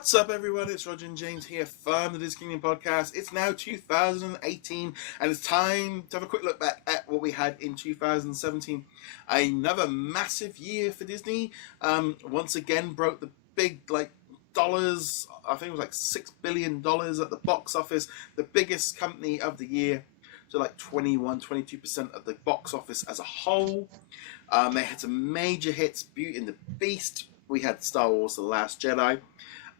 What's up, everyone? It's Roger and James here from the DisKingdom Podcast. It's now 2018, and it's time to have a quick look back at what we had in 2017. Another massive year for Disney. Once again, broke the big, dollars. I think it was like $6 billion at the box office. The biggest company of the year. So like 22% of the box office as a whole. They had some major hits. Beauty and the Beast. We had Star Wars: The Last Jedi.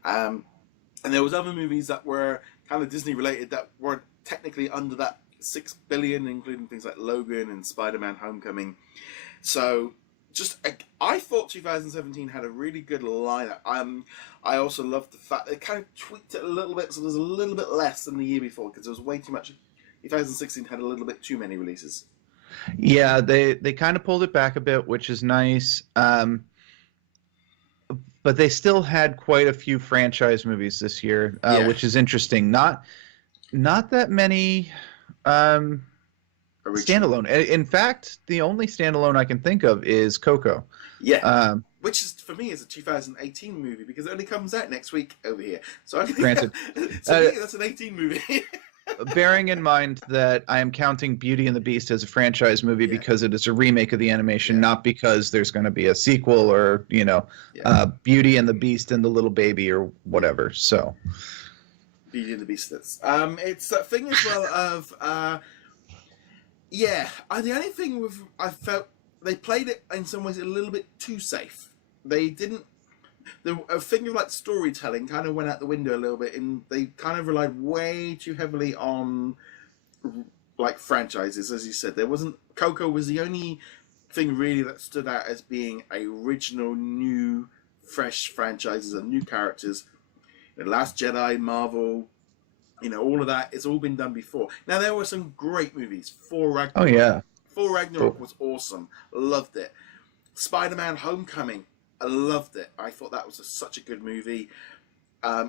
And there was other movies that were kind of Disney related that weren't technically under that 6 billion, including things like Logan and Spider-Man: Homecoming. So I thought 2017 had a really good lineup. I also loved the fact they kind of tweaked it a little bit, so there's a little bit less than the year before because there was way too much. 2016 had a little bit too many releases. Yeah, they kind of pulled it back a bit, which is nice. But they still had quite a few franchise movies this year, which is interesting. Not that many standalone. In fact, the only standalone I can think of is Coco. Yeah, which is for me is a 2018 movie because it only comes out next week over here. So granted, that's an 18 movie. Bearing in mind that I am counting Beauty and the Beast as a franchise movie because it is a remake of the animation, not because there's going to be a sequel or, Beauty and the Beast and the Little Baby or whatever. So, Beauty and the Beast. It's that thing as well of, the only thing I felt they played it in some ways a little bit too safe. They didn't. The thing of like storytelling kind of went out the window a little bit, and they kind of relied way too heavily on like franchises, as you said. Coco was the only thing really that stood out as being original, new, fresh franchises and new characters. Last Jedi, Marvel, all of that. It's all been done before. Now there were some great movies. Thor Ragnarok. Oh yeah, Thor Ragnarok was awesome. Loved it. Spider-Man: Homecoming. I loved it. I thought that was such a good movie.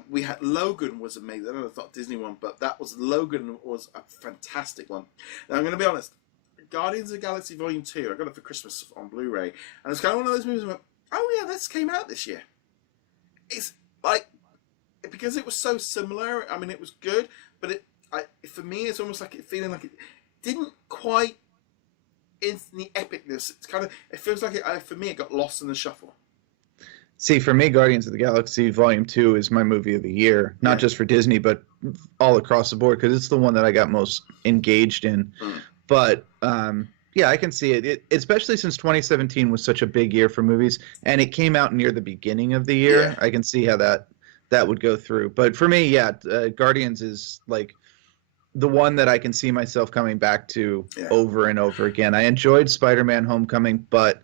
We had Logan was amazing. I don't know if I thought Disney one, but Logan was a fantastic one. Now I'm going to be honest. Guardians of the Galaxy Volume 2, I got it for Christmas on Blu-ray, and it's kind of one of those movies where I went, oh yeah, this came out this year. It's like, because it was so similar, I mean it was good, but for me it's almost like feeling like it didn't quite in the epicness. It feels like for me it got lost in the shuffle. See, for me, Guardians of the Galaxy Volume 2 is my movie of the year, not just for Disney, but all across the board, because it's the one that I got most engaged in. But, I can see it, especially since 2017 was such a big year for movies, and it came out near the beginning of the year. Yeah. I can see how that would go through. But for me, Guardians is like the one that I can see myself coming back to over and over again. I enjoyed Spider-Man: Homecoming, but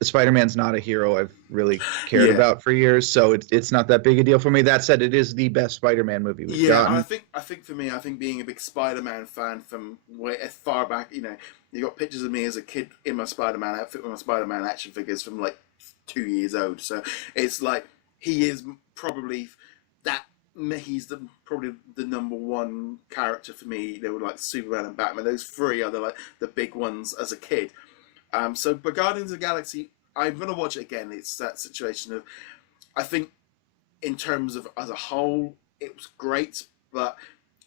Spider-Man's not a hero I've really cared about for years, so it's not that big a deal for me. That said, it is the best Spider-Man movie we've gotten. I think for me, being a big Spider-Man fan from way far back, you got pictures of me as a kid in my Spider-Man outfit with my Spider-Man action figures from like 2 years old. So it's like he is probably he's probably the number one character for me. They were like Superman and Batman. Those three are the big ones as a kid. But Guardians of the Galaxy, I'm going to watch it again. It's that situation of, I think, in terms of as a whole, it was great, but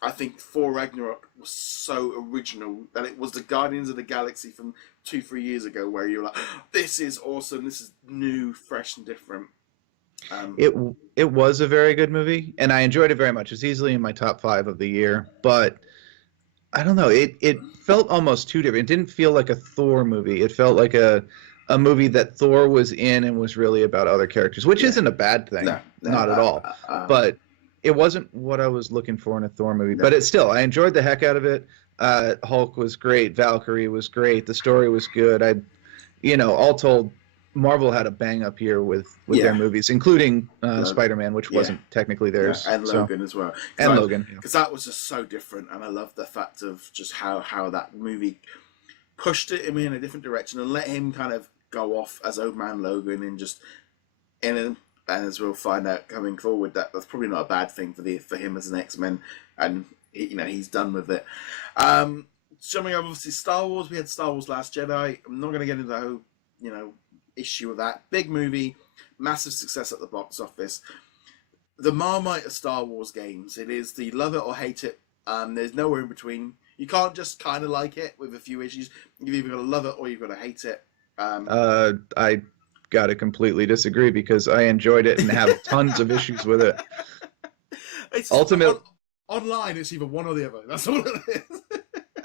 I think Thor Ragnarok was so original that it was the Guardians of the Galaxy from 2-3 years ago where you're like, this is awesome, this is new, fresh, and different. It was a very good movie, and I enjoyed it very much. It's easily in my top 5 of the year, but I don't know. It felt almost too different. It didn't feel like a Thor movie. It felt like a movie that Thor was in and was really about other characters, which isn't a bad thing, not at all. But it wasn't what I was looking for in a Thor movie. No. But I enjoyed the heck out of it. Hulk was great. Valkyrie was great. The story was good. All told, Marvel had a bang-up year with their movies, including Spider-Man, which wasn't technically theirs. And Logan as well. Logan. Because that was just so different, and I love the fact of just how that movie pushed it in a different direction and let him kind of go off as Old Man Logan and as we'll find out coming forward, that's probably not a bad thing for him as an X-Men, and he's done with it. Jumping over, obviously, Star Wars, we had Star Wars: Last Jedi. I'm not going to get into the whole, issue of that. Big movie, massive success at the box office. the Marmite of Star Wars games. It is the love it or hate it. There's nowhere in between. You can't just kind of like it with a few issues. You've either got to love it or you've got to hate it. I got to completely disagree because I enjoyed it and have tons of issues with it. It's online, it's either one or the other. That's all it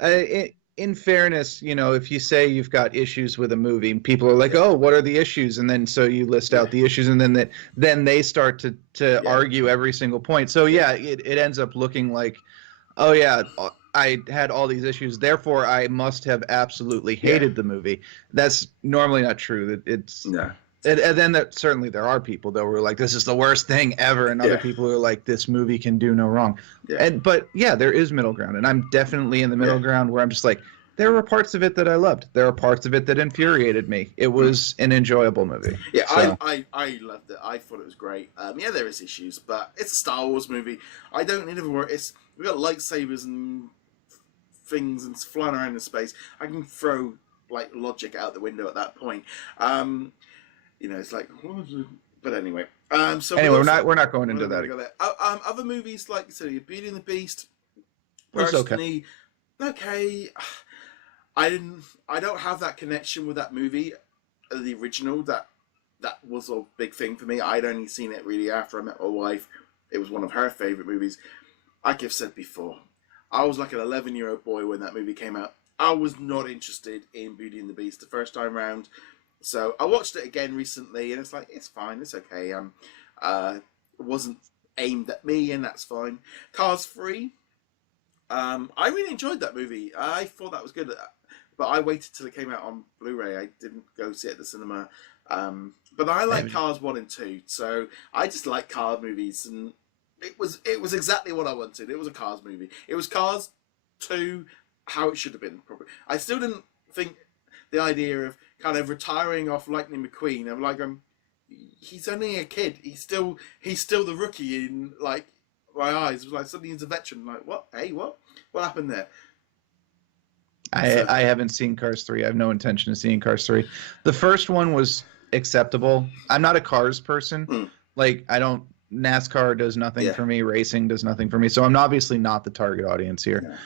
is. In fairness, if you say you've got issues with a movie, people are like, "Oh, what are the issues?" And then so you list out the issues, and then they start to argue every single point. So it ends up looking like, "Oh yeah, I had all these issues, therefore I must have absolutely hated the movie." That's normally not true. And then certainly there are people that were like, "This is the worst thing ever," and other people who are like, "This movie can do no wrong." But there is middle ground, and I'm definitely in the middle ground where I'm just like, there were parts of it that I loved. There are parts of it that infuriated me. It was an enjoyable movie. Yeah, so. I loved it. I thought it was great. There is issues, but it's a Star Wars movie. I don't need to worry. We've got lightsabers and things and flying around in space. I can throw like logic out the window at that point. It's like, but anyway. We're not going into that. Other movies like Beauty and the Beast. Personally, okay. I don't have that connection with that movie, the original. That was a big thing for me. I'd only seen it really after I met my wife. It was one of her favorite movies. Like I've said before, I was like an 11-year-old boy when that movie came out. I was not interested in Beauty and the Beast the first time round. So I watched it again recently, and it's like, it's fine, it's okay. It wasn't aimed at me, and that's fine. Cars 3, I really enjoyed that movie. I thought that was good, but I waited till it came out on Blu-ray. I didn't go see it at the cinema. But I like Cars 1 and 2, so I just like car movies, and it was exactly what I wanted. It was a Cars movie. It was Cars 2, how it should have been, probably. I still didn't think the idea of kind of retiring off Lightning McQueen. I'm like, he's only a kid. He's still the rookie in like my eyes. It was like suddenly he's a veteran. Like, what? Hey, what happened there? I haven't seen Cars 3. I have no intention of seeing Cars 3. The first one was acceptable. I'm not a Cars person. Like, NASCAR does nothing for me. Racing does nothing for me. So I'm obviously not the target audience here. Yeah.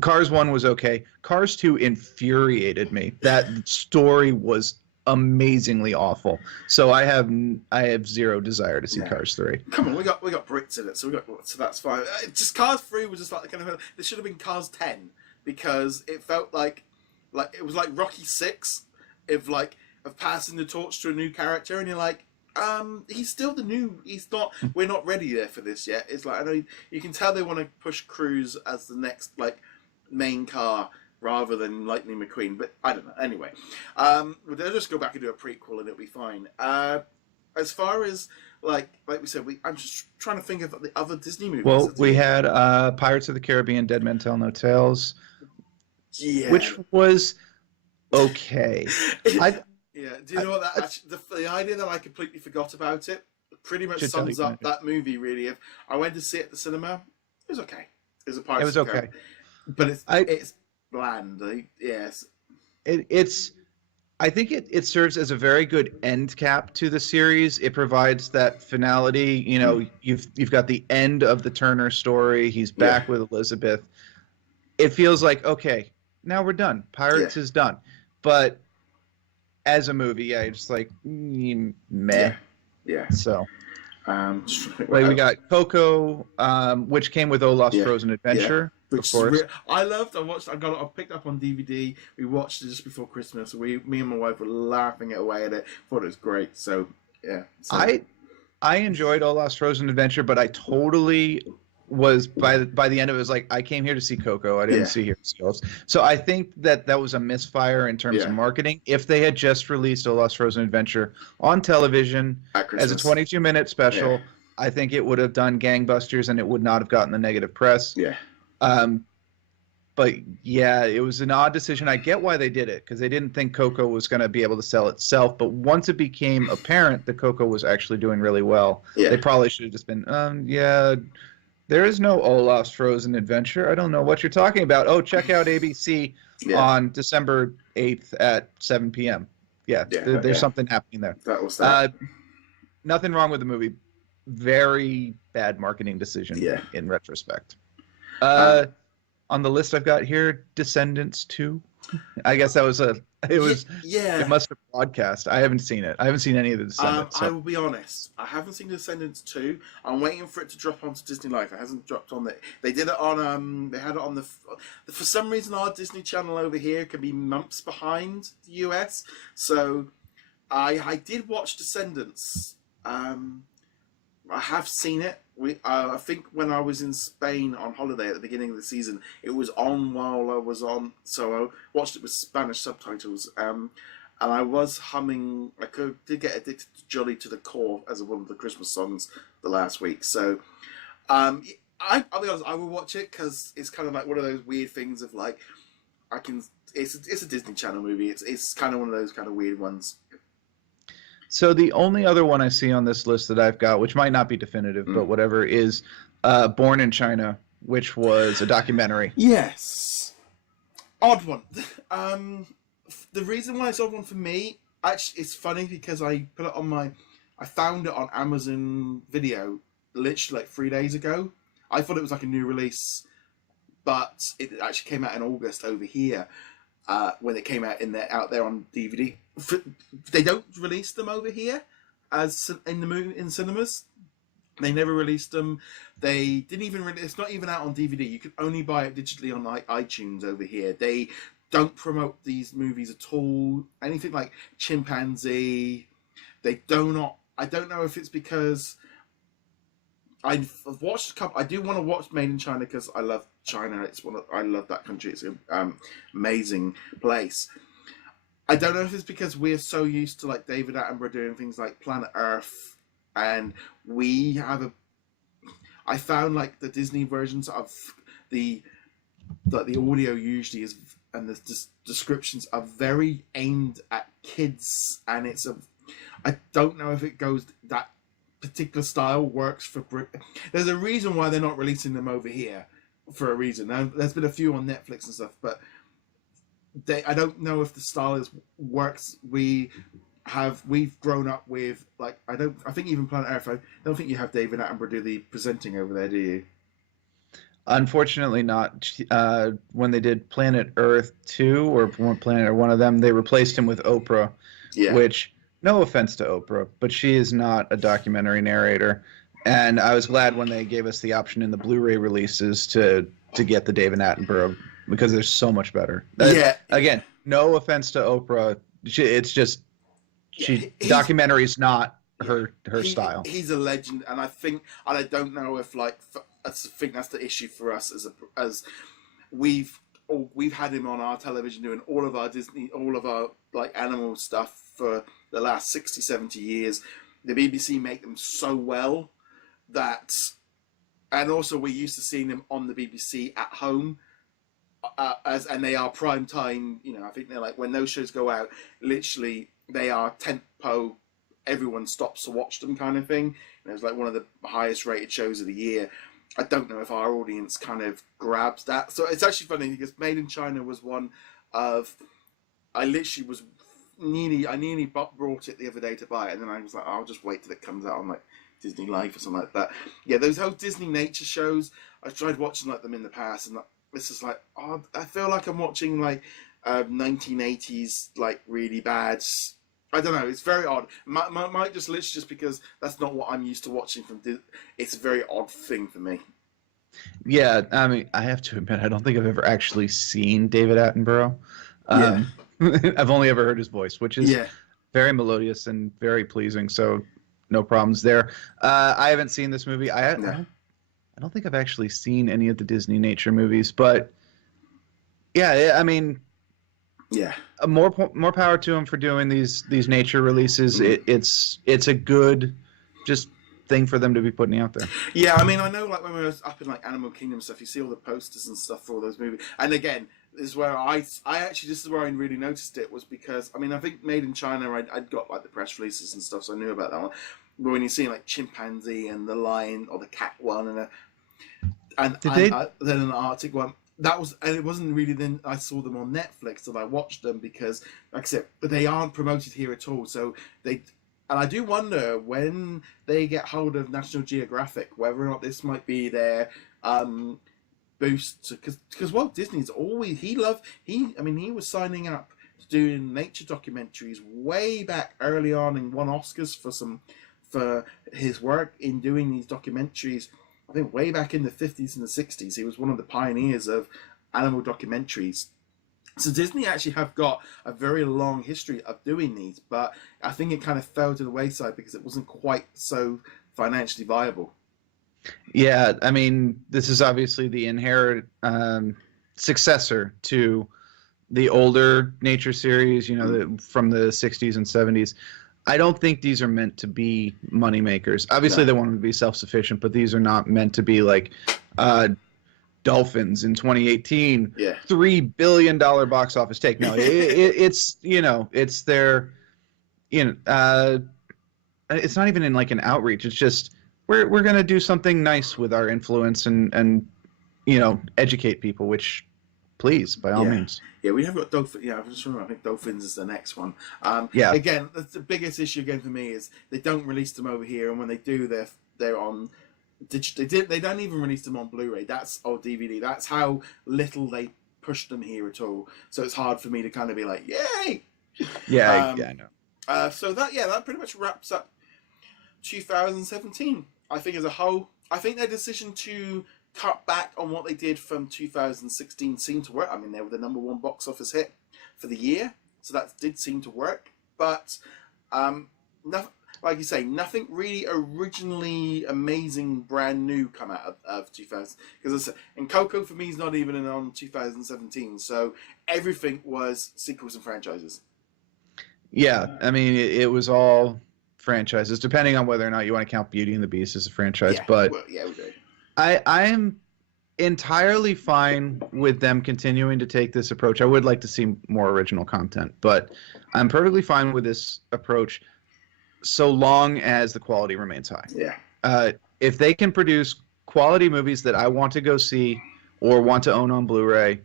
Cars 1 was okay. Cars 2 infuriated me. That story was amazingly awful. So I have zero desire to see Cars 3. Come on, we got Brits in it, so that's fine. Just Cars 3 was just like kind of this should have been Cars 10 because it felt like it was like Rocky 6 of passing the torch to a new character, and you're like, he's still the new. He's not. We're not ready there for this yet. It's like, I know you can tell they want to push Cruise as the next main car rather than Lightning McQueen. But I don't know. Anyway, they'll just go back and do a prequel and it'll be fine. As far as like we said, I'm just trying to think of the other Disney movies. Well, we had Pirates of the Caribbean, Dead Men Tell No Tales, which was okay. Yeah, do you know what that the idea that I completely forgot about it pretty much sums up that movie really. If I went to see it at the cinema, it was okay. It was okay. But it's bland. Yes. I think it serves as a very good end cap to the series. It provides that finality. You've got the end of the Turner story. He's back with Elizabeth. It feels like, okay, now we're done. Pirates is done. But as a movie, it's like meh. Yeah. So, we got Coco, which came with Olaf's Frozen Adventure. Of course. I picked up on DVD. We watched it just before Christmas. Me and my wife were laughing away at it. Thought it was great. So yeah. I enjoyed Olaf's Frozen Adventure, but I totally was by the end of it was like, I came here to see Coco. I didn't see here to see Olaf's. So I think that was a misfire in terms of marketing. If they had just released Olaf's Frozen Adventure on television as a 22-minute special, I think it would have done gangbusters and it would not have gotten the negative press. Yeah. But it was an odd decision. I get why they did it because they didn't think Coco was going to be able to sell itself. But once it became apparent that Coco was actually doing really well, they probably should have just been, there is no Olaf's Frozen Adventure. I don't know what you're talking about. Oh, check out ABC on December 8th at 7 p.m. There's something happening there. That was that. Nothing wrong with the movie. very bad marketing decision Yeah. in retrospect. On the list I've got here, Descendants 2. I guess that was it must have broadcast. I haven't seen it. I haven't seen any of the Descendants. I will be honest. I haven't seen Descendants 2. I'm waiting for it to drop onto Disney Life. It hasn't dropped on the. They did it on. They had it on the. For some reason, our Disney Channel over here can be months behind the US. So, I did watch Descendants. I have seen it. I think when I was in Spain on holiday at the beginning of the season, it was on while I was on, so I watched it with Spanish subtitles. And I was humming. Did get addicted to "Jolly to the Core" as one of the Christmas songs the last week. So, I'll be honest. I will watch it because it's kind of like one of those weird things of like, I can. It's a Disney Channel movie. It's kind of one of those kind of weird ones. So the only other one I see on this list that I've got, which might not be definitive, but whatever, is Born in China, which was a documentary. Yes. Odd one. The reason why it's odd one for me, actually, it's funny because I put it on I found it on Amazon Video literally like 3 days ago. I thought it was like a new release, but it actually came out in August over here. When it came out out there on DVD, they don't release them over here as in cinemas. They never released them. They didn't even. It's not even out on DVD. You can only buy it digitally on like iTunes over here. They don't promote these movies at all. Anything like Chimpanzee, they do not. I don't know if it's because I've watched a couple. I do want to watch Made in China because I love China. I love that country. It's an amazing place. I don't know if it's because we're so used to like David Attenborough doing things like Planet Earth, and we have I found like the Disney versions of the audio usually is, and the descriptions are very aimed at kids, and I don't know if it goes that particular style works for There's a reason why they're not releasing them over here, for a reason. Now, there's been a few on Netflix and stuff, but I don't know if the style works. We've grown up with like I think even Planet Earth. I don't think you have David Attenborough do the presenting over there, do you? Unfortunately not. When they did Planet Earth 2 or one of them, they replaced him with Oprah, which, no offense to Oprah, but she is not a documentary narrator. And I was glad when they gave us the option in the Blu-ray releases to get the David Attenborough, because they're so much better. Again, no offense to Oprah. It's just documentary's not her style. He's a legend, and I don't know if I think that's the issue for us as we've had him on our television doing all of our like animal stuff for the last 60, 70 years. The BBC make them so well that, and also we're used to seeing them on the BBC at home, and they are prime time. I think they're like when those shows go out, literally they are tentpole. Everyone stops to watch them, kind of thing. And it was like one of the highest rated shows of the year. I don't know if our audience kind of grabs that. So it's actually funny because Made in China was one of. I nearly brought it the other day to buy it, and then I was like, I'll just wait till it comes out on like Disney Life or something like that. Yeah, those whole Disney nature shows, I've tried watching like them in the past, and this is like, I feel like I'm watching like 1980s like really bad. I don't know. It's very odd. Might just literally just because that's not what I'm used to watching from Disney. It's a very odd thing for me. Yeah, I mean, I have to admit, I don't think I've ever actually seen David Attenborough. I've only ever heard his voice, which is very melodious and very pleasing. So no problems there. I haven't seen this movie. I don't think I've actually seen any of the Disney nature movies, but yeah, I mean. Yeah. More power to him for doing these nature releases. It's a good just thing for them to be putting out there. Yeah, I mean, I know like when we were up in like Animal Kingdom stuff, you see all the posters and stuff for all those movies. And again, this is where this is where I really noticed it, was because I mean I think Made in China I'd got like the press releases and stuff, so I knew about that one. But when you see like Chimpanzee and the lion or the cat one and then an Arctic one. And it wasn't really then I saw them on Netflix that I watched them because, like I said, but they aren't promoted here at all. So And I do wonder when they get hold of National Geographic whether or not this might be their boost, because Walt Disney's always he was signing up to doing nature documentaries way back early on and won Oscars for his work in doing these documentaries. I think way back in the 50s and the 60s, he was one of the pioneers of animal documentaries. So Disney actually have got a very long history of doing these, but I think it kind of fell to the wayside because it wasn't quite so financially viable. Yeah, I mean, this is obviously the inherent successor to the older nature series, from the 60s and 70s. I don't think these are meant to be money makers. Obviously, They want them to be self-sufficient, but these are not meant to be like Dolphins in 2018, $3 billion box office take. No, it's their, it's not even in like an outreach. It's just we're gonna do something nice with our influence and educate people. Which, please, by all means. Yeah, we have got Dolphins. Yeah, I just remember. I think Dolphins is the next one. Again, the biggest issue again for me is they don't release them over here, and when they do, they're on. They don't even release them on Blu-ray. That's or DVD. That's how little they push them here at all. So it's hard for me to kind of be like, yay! Yeah, I know. So that pretty much wraps up 2017. I think as a whole, I think their decision to cut back on what they did from 2016 seemed to work. I mean, they were the #1 box office hit for the year, so that did seem to work. But nothing. Like you say, nothing really originally amazing, brand new come out of 2000. Because and Coco for me is not even on 2017. So everything was sequels and franchises. Yeah, I mean it was all franchises, depending on whether or not you want to count Beauty and the Beast as a franchise. Yeah, but we do. I am entirely fine with them continuing to take this approach. I would like to see more original content, but I'm perfectly fine with this approach, so long as the quality remains high. Yeah. If they can produce quality movies that I want to go see or want to own on Blu-ray,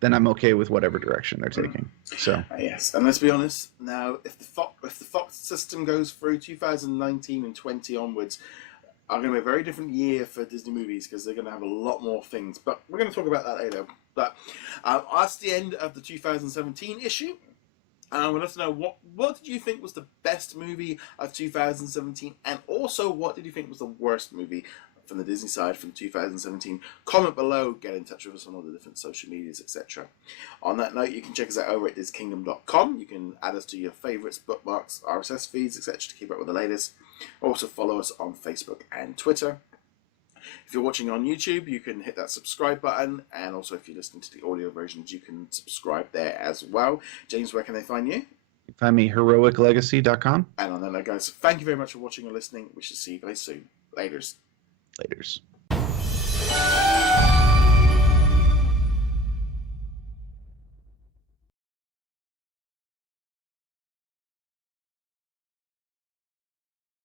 then I'm okay with whatever direction they're taking. So yes, and let's be honest. Now, if the Fox system goes through 2019 and 20 onwards, are going to be a very different year for Disney movies because they're going to have a lot more things. But we're going to talk about that later. But that's the end of the 2017 issue. Let us know what did you think was the best movie of 2017, and also what did you think was the worst movie from the Disney side from 2017. Comment below, get in touch with us on all the different social medias, etc. On that note, you can check us out over at DisKingdom.com. You can add us to your favourites, bookmarks, RSS feeds, etc. to keep up with the latest. Also follow us on Facebook and Twitter. If you're watching on YouTube, you can hit that subscribe button, and also if you're listening to the audio versions, you can subscribe there as well. James, where can they find you? You can find me heroiclegacy.com. And on that note, guys, thank you very much for watching and listening. We shall see you guys soon. Laters. Laters.